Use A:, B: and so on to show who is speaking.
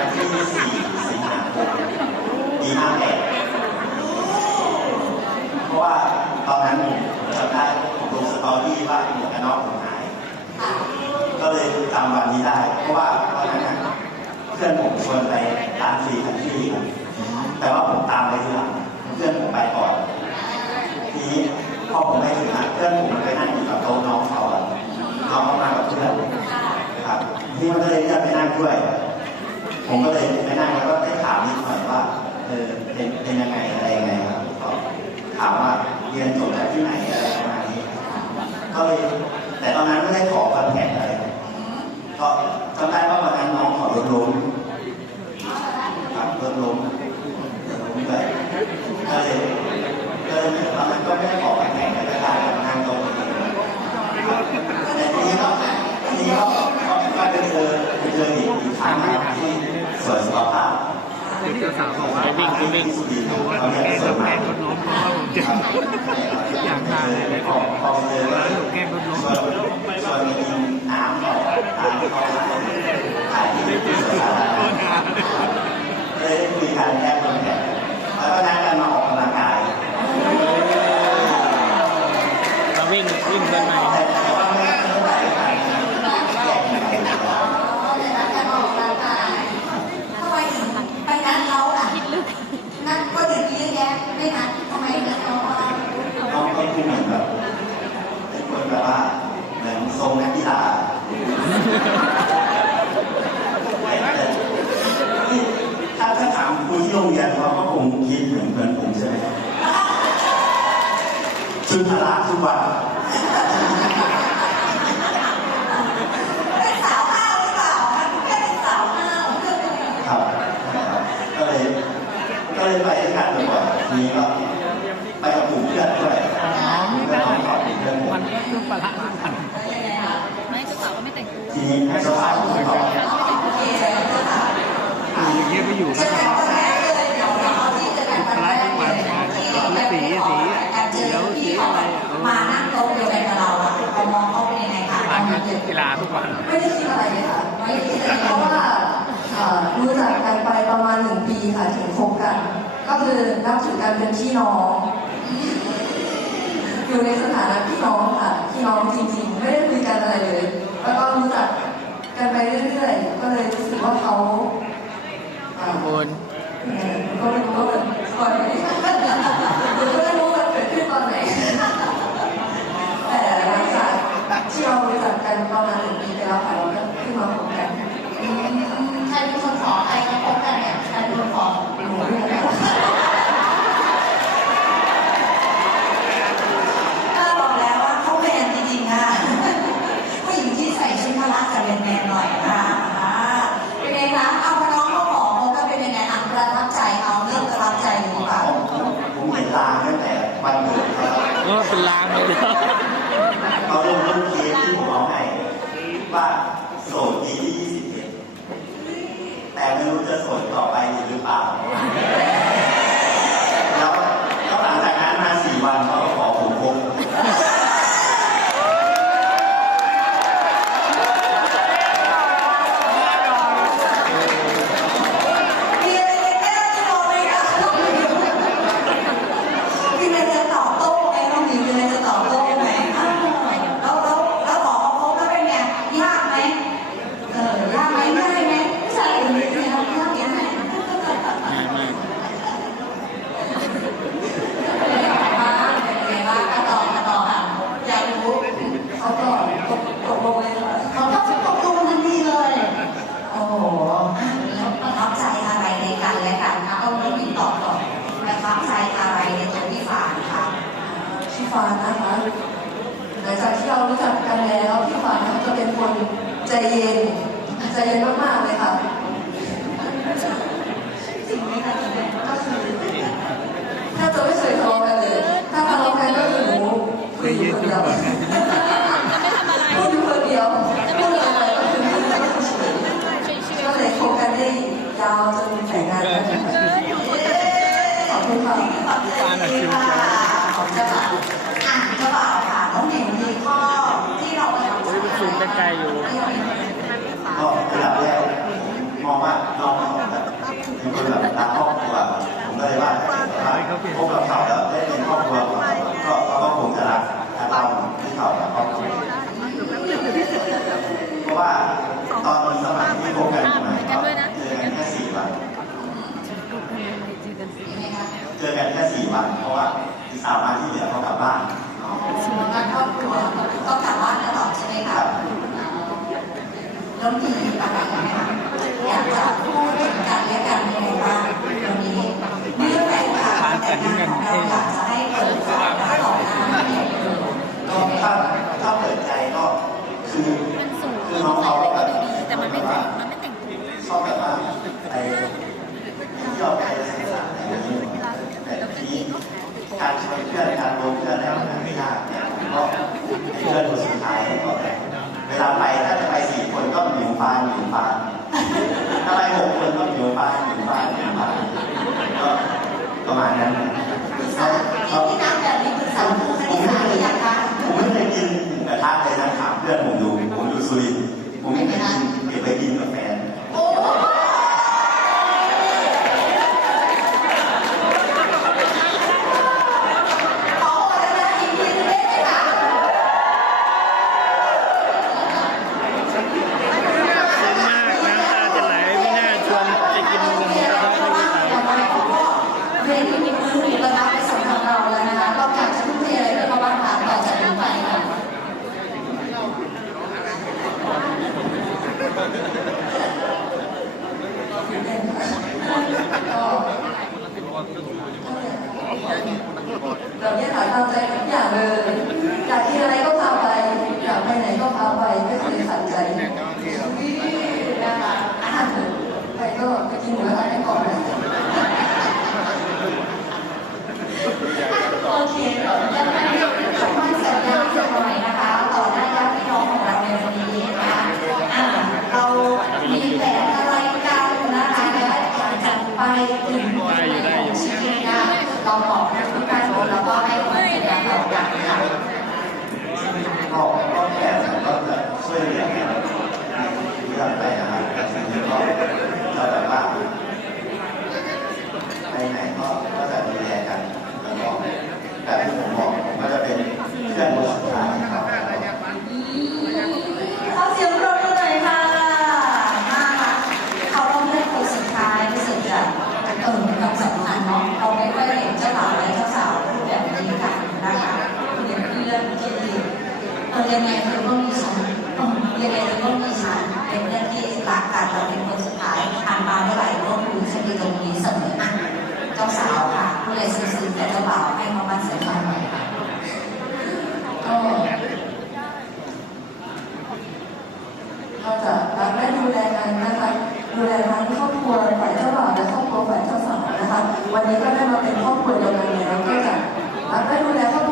A: วันที่สิงหาคมดีมากเลเพราะว่าตอนนั้นผมได้ลงสตอรี่ว่าหมวกกันน็อกผมหาย ก็เลยจำวันนี้ได้ เพราะว่าตอนนั้นเพื่อนผมชวนไปตามฟรีคันที่ ผมก็เลยไปนั่งแล้วก็ได้ถามนิดหน่อยว่าเออเป็นเป็นยังไงอะไรยังไงครับก็ถามว่าเรียนจบจากที่ไหนอะไรประมาณนี้ก็เลยแต่ตอนนั้นไม่ได้ขอคอนแทคอะไรก็จำได้ว่าวันนั้นน้องขอรถล้มครับรถล้มรถล้มไปก็เลยก็เลยตอนนั้นก็ไม่ได้ขอคอนแทคแต่ก็ได้กันั่งต๊ะนี้ครับแต่ทีนี้ก็ทีนี้ก็ก็ก็ไปเจอไปเจออีกอีกครั้งนะครับที่ สวนสุขภาพ
B: เด็กเจ้าสาวบอกว่าวิ่งวิ่งดูว่าแกโดนแกล้งรถล้มเพราะว่าผมจะอยากทานอะไร
A: ออกออกเลยว่า
B: ถูกแกล้งรถล้ม
A: ชวนชวนไปกินน้ำต่อตาเขา
B: ไม่
A: เจอได้คุยกันแยกคนแข่แล้วก็นัดกันมาออกกำลังกาย
B: เราวิ่งวิ่งเดินใหม่
A: แต่แต่ว่าไม่ไม่ได้ไปแยกกันไป
C: ทำไมถึงไปนัดเขาอะนัดก็ถึงเยอะแยะไม่นัดทำไมนัดเขาอะ
A: น้องก็คือเหมือนแบบเป็นคนแบบว่าเหมือนทรงนักกีฬาถ้าถ้าถามครูที่โรงเรียนเขาก็คงคิดเหมือนเหมือนผมใช่ไหมชุดพละทุกวัน
C: เป็นสาวห้าวหรือเปล่าคะแค่เป็นสาวห้าว
A: ครับก็เลยก็เลยไปด้วยกัน มีครับไปกับกลุ่มเพื่อนด้วย
B: อ๋อไม่ได้
A: น้องก่อนเพื่อนผม
B: มันก็คือปลาละมัน
D: ไม่จะสาวก็ไม่แต่งตัว
A: ทีนี้เจ้าสาวผมก่อน
B: อย่างเงี้ยไปอยู่
C: เจ
B: ก็
C: อกันวันแรกเลยเดี๋ยวเราที่เจอกันวันที่สีสีมานั่งโต๊ะเดียวกันกับเราอะเรามองเขาเป็นยังไงคะ
B: กีฬาทุกวัน
E: ไม่ได้คิดอะไรเลยค่ะ
C: ไม่ได้คิดอะไร
E: เพราะว่า รู้จักกันไปประมาณหนึ่งปีค่ะถึงคบกัน ก็คือนับถือกันเป็นพี่น้อง อยู่ในสถานะพี่น้องค่ะพี่น้องจริงๆ ไม่ได้คุยกันอะไรเลย แล้วก็รู้จักกันไปเรื่อยๆ ก็เลยรู้สึกว่าเขาอ่า
B: บน
E: เอ่อก็ไม่รู้ว่ามันตอนไหนหรือก็ไม่รู้ว่ามันเกิดขึ้นตอนไหน แต่หลังจากที่เรารู้จักกันประมาณหนึ่งปีไปแล้วค่ะเราก็ขึ้นมาพบกัน
C: ใครเป็นคนขอใครเขาพบกันเนี่ยใครเป็นคนขอ
E: หนูไม่รู้
C: ถ้าบอกแล้วว่าเขาแมนจริงๆค่ะผู้หญิงที่ใส่ชุดพละจะเป็นแมนหน่อยค่ะอ่าเป็นไงคะเอาพอน้องเขาขอเขาก็เป็นยังไงอะประทับใจเขาเริ่มประทับใจอยู่หรือเปล่า
A: ผมผมเห็นลางตั้งแต่วันเกิดเขาแล้ว
B: เออเป็นลางเลย
A: เขาลงรูปเค้กที่ผมเอาให้ว่าโสดปีที่21 แต่ไม่รู้จะสวยต่อไปหรือเปล่า แล้วแล้วหลังจากนั้นมาสี่วันเขาก็ขอผมพบ
C: มีอะไรจะแก้ที่เราไหมคะมีอะไรจะตอบโต้ไหมน้องหมิวมีอะไรจะตอบโต้ไหมอ่าแล้วแล้วแล้วขอเขาพบแล้วเป็นไงยากไหมเออยากไหมง่ายไหมผู้ชายคนนี้เนี่ยยากไหม
B: ง่ายมาก
C: เป็นไงบ้างอะต่ออะต่อค่ะอยากรู้
E: เขาก็ตกตกลงเลยค่ะ
C: เขาต้องตกลงทันทีเลย โอ้โหอะแล้วประทับใจอะไรในกันและกันคะเอาน้องหมิวตอบก่อนประทับใจอะไรในตัวพี่ฟานคะ
E: พี่ฟานนะคะหลังจากที่เรารู้จักกันแล้วพี่ฟานเขาจะเป็นคน ใจเย็น ใจเย็นมากๆเลยค่ะ
C: จริงไหมคะจริงไหม
E: ก็คือถ้าจะไม่เคยทะเลาะกันเลย ถ้าทะเลาะกันก็คือหนูคุยอยู่คนเดียวพูดอยู่คนเดียวพูดอะไรก็คือพูดแล้วก็เฉยก็เลยคบกันได้ยาวจนแต่งงานกันขอบคุณค่ะ
B: ปานอะชิวจัง
C: ของเจ้าบ่าวอะเจ้าบ่าวค่ะน้องหมิวมีข้อที่เราประทับ ใก
B: ล้ๆอยู่
C: ที่เราเห็น
A: ก็ระดับแรกมองว่าน้องมันเป็นคนแบบรักครอบครัวผมก็เลยว่าถ้าพบกับเขาแล้ว การชวเพื่อนกา
C: รรวมเพื่อนอะ
D: ไรไม่
A: ยากเนี่ยเพราะเพื่อนคนสุดท้ายก็ได้เวลาไปถ้าจะไปสี่คนก็หมิวฟา
B: นหมิว
C: ฟาน
E: ถ้าไปหกคนก็หมิ
C: วฟาน วันนี้ก็
A: ได้มาเป็นคร
C: อบครัวเดียวกันเนี่ยเราก็จะ
E: รับได้ดูแลครอบ